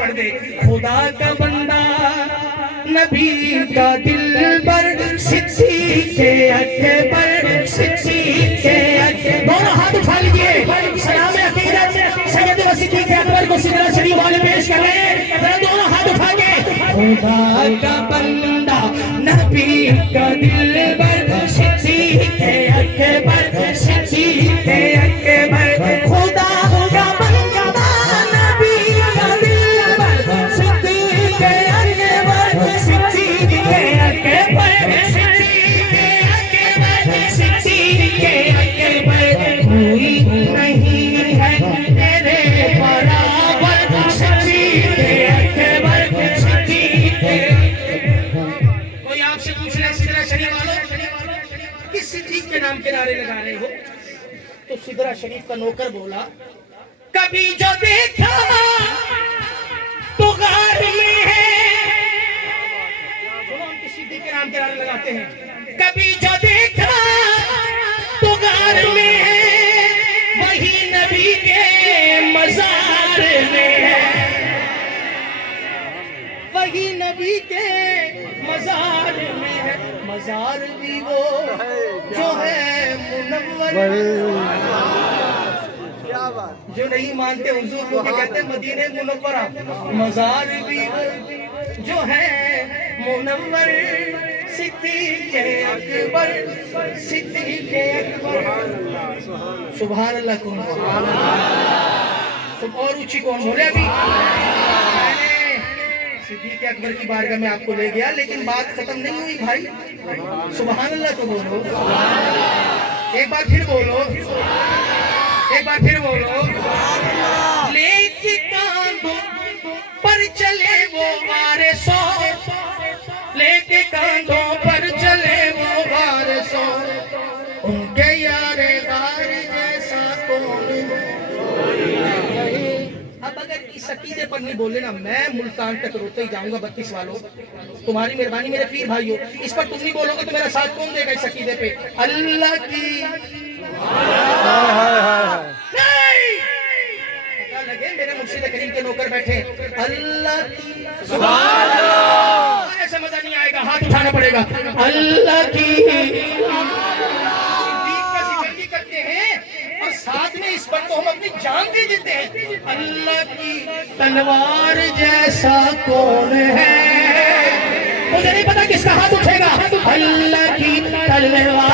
پڑھ دے. خدا کا بندہ نبی کا دلبر صدیق اکبر صدیق اکبر. دونوں ہاتھ اٹھا لیجئے. سلام عقیدت سید صدیق اکبر کو سدرہ شریف والے پیش کر رہے ہیں. دونوں ہاتھ اٹھا کے. خدا کا بندہ نبی کا دلبر صدیق اکبر صدیق اکبر. خدا کا بندہ نبی کا دلبر صدیق اکبر صدیق اکبر صدیق اکبر. کوئی نہیں ہے تیرے برابر صدیق اکبر صدیق. کوئی آپ سے پوچھ رہے سدرہ شریف والوں کس صدیق کے نام کے نعرے لگا رہے ہو؟ تو سدرہ شریف کا نوکر بولا کبھی جو دیکھا تو غار میں ہے. ہم کس صدیق کے نام کے نعرے لگاتے ہیں. کبھی جو دیکھا تو غار میں ہے وہی نبی کے مزار میں ہے. وہی نبی کے مزار میں ہے. مزار بھی وہ جو ہے منور. جو نہیں مانتے حضور کو کہ کہتے ہیں مدینہ منورہ. مزار بھی وہ جو ہے منور صدیق اکبر صدیق اکبر. سبحان اللہ. کون تم اور اونچی کون بولے ابھی؟ صدیق اکبر کی بارگاہ میں آپ کو لے گیا لیکن بات ختم نہیں ہوئی بھائی. سبحان اللہ تو بولو. ایک بار پھر بولو. ایک بار پھر بولو. لے کے کاندھوں پر چلے وہ وارثوں. لے کے کاندھوں پر چلے وہ وارثوں. ان کے یار غار جیسا کون. اب اگر اس عقیدے پر نہیں بولے نا میں ملتان تک روتے ہی جاؤں گا. 32 والوں تمہاری مہربانی میرے پیر بھائیو. اس پر تم نہیں بولو گے تو میرا ساتھ کون دے گا اس عقیدے پہ؟ اللہ کی نہیں. پتہ لگے میرے مرشد کریم کے نوکر بیٹھے. اللہ کی سبحان اللہ. ایسا مزہ نہیں آئے گا. ہاتھ اٹھانا پڑے گا. اللہ کی کرتے ہیں اور ساتھ میں اس پر تو ہم اپنی جان دے دیتے ہیں. اللہ کی تلوار جیسا کون ہے. مجھے نہیں پتا کس کا ہاتھ اٹھے گا. اللہ کی تلوار